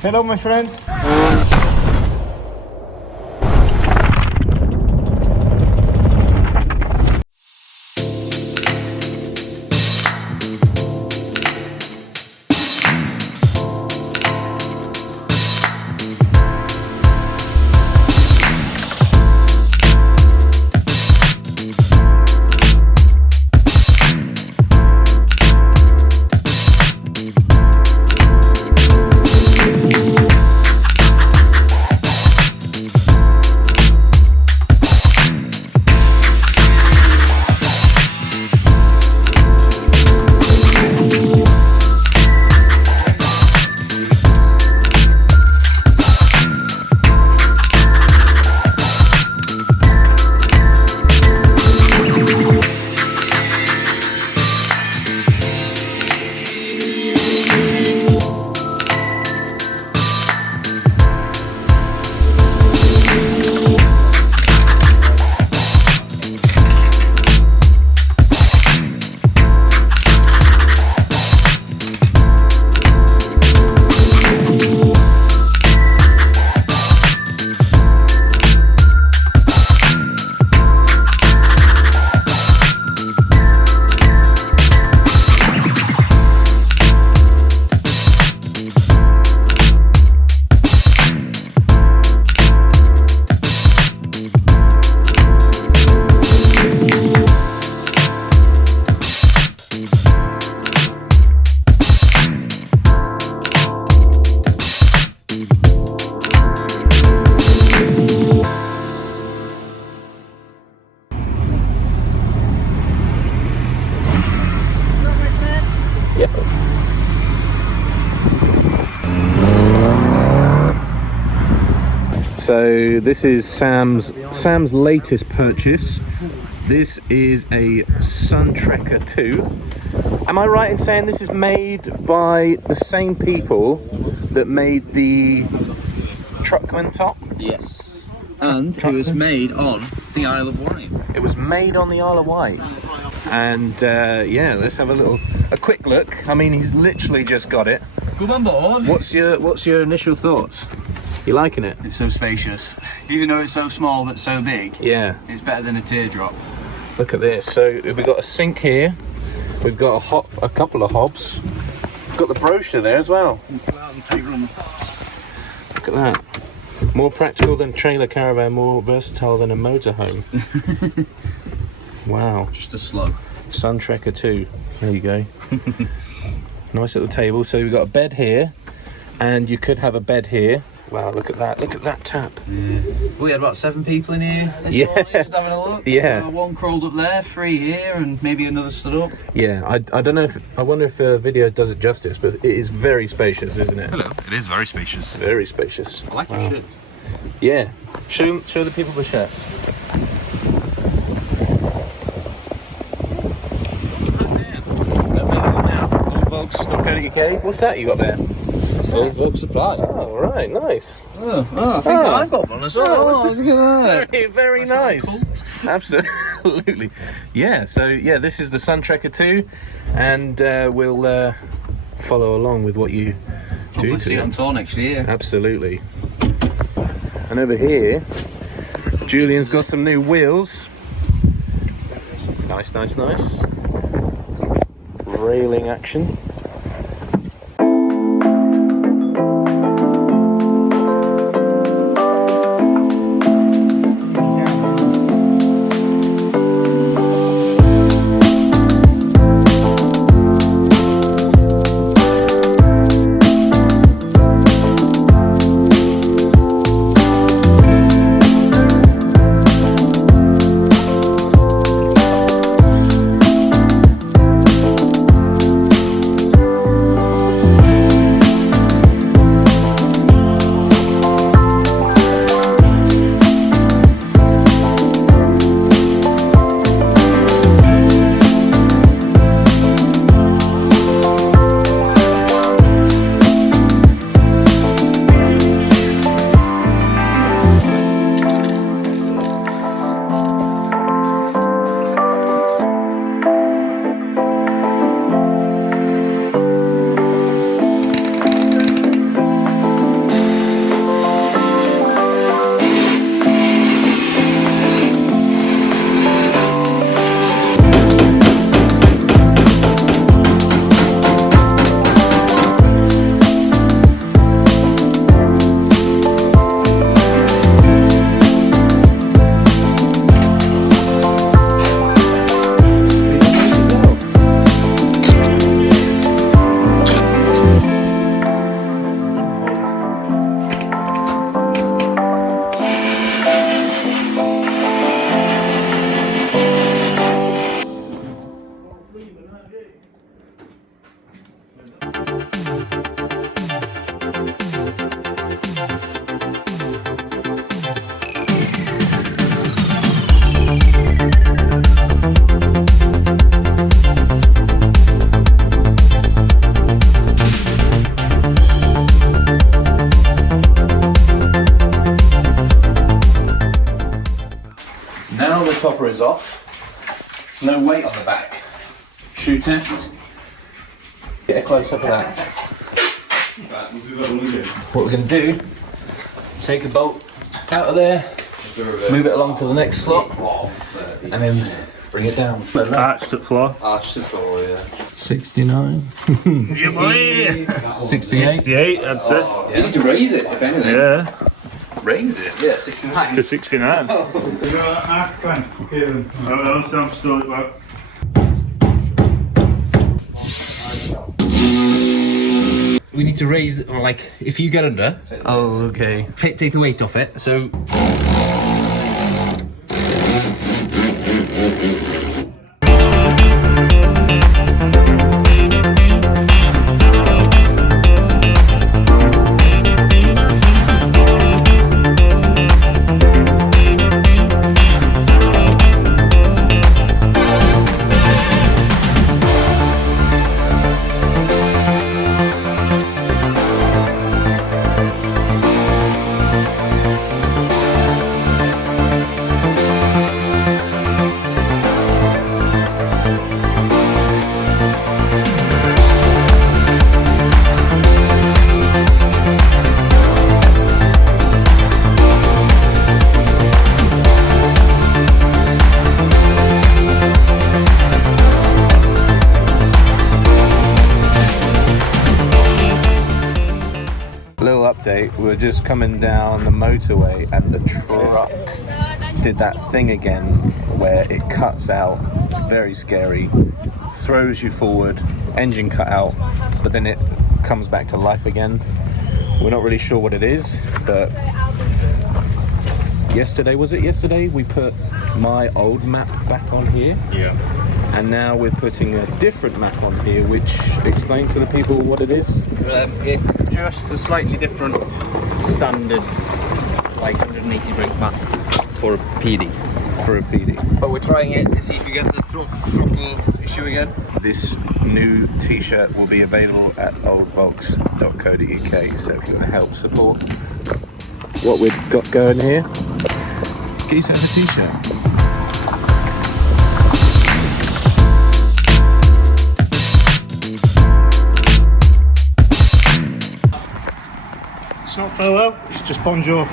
Hello, my friend. So this is Sam's latest purchase. This is a Suntrekker 2. Am I right in saying this is made by the same people that made the Truckman top? Yes. And it was made on the Isle of Wight. It was made on the Isle of Wight. And yeah, let's have a quick look. I mean, he's literally just got it. Come on board. What's your initial thoughts? You liking it? It's so spacious. Even though it's so small but so big, yeah, it's better than a teardrop. Look at this. So we've got a sink here. We've got a couple of hobs. We've got the brochure there as well. Look at that. More practical than a trailer caravan, more versatile than a motorhome. Wow. Just a slug. Suntrekker 2. There you go. Nice little table. So we've got a bed here, and you could have a bed here. Wow, look at that. Look at that tap. Yeah. We had about 7 people in here this morning, just having a look. Yeah. So one crawled up there, 3 here, and maybe another stood up. Yeah, I don't know if... I wonder if the video does it justice, but it is very spacious, isn't it? Hello. It is very spacious. Very spacious. I like your shirt. Yeah. Show the people the shirt. Volks.co.uk. What's that you got there? oldvolkssupply. Oh, right, nice. Oh, I think I've got one as well. Oh, look at that. Very nice. Absolutely. Yeah, so yeah, this is the Suntrekker 2, and we'll follow along with what you do. Let's see it on tour next year. Absolutely. And over here, Julian's got some new wheels. Nice, nice, nice. Railing action. covers off. No weight on the back. Shoe test. Get a close up of that. What we're going to do, take the bolt out of there, move it along to the next slot, and then bring it down. Arched at floor. Arched the floor, yeah. 69. Yeah, boy. 68. 68, I'd say. You need to raise it, if anything. Yeah, Raise it. Yeah, 69. to 69. I'm still at work. We need to raise, like, if you get under, Oh, okay. take the weight off it. So Little update, we were just coming down the motorway and the truck did that thing again where it cuts out, very scary, throws you forward, engine cut out, but then it comes back to life again. We're not really sure what it is, but yesterday, was it yesterday, we put my old map back on here. Yeah. And now we're putting a different map on here, which explains to the people what it is. it's just a slightly different standard, like 180 brake map for a PD. For a PD. But we're trying it to see if you get the throttle issue again. This new t-shirt will be available at oldvolks.co.uk, so if you want to help support what we've got going here, get yourself a t-shirt. It's not farewell, it's just bonjour.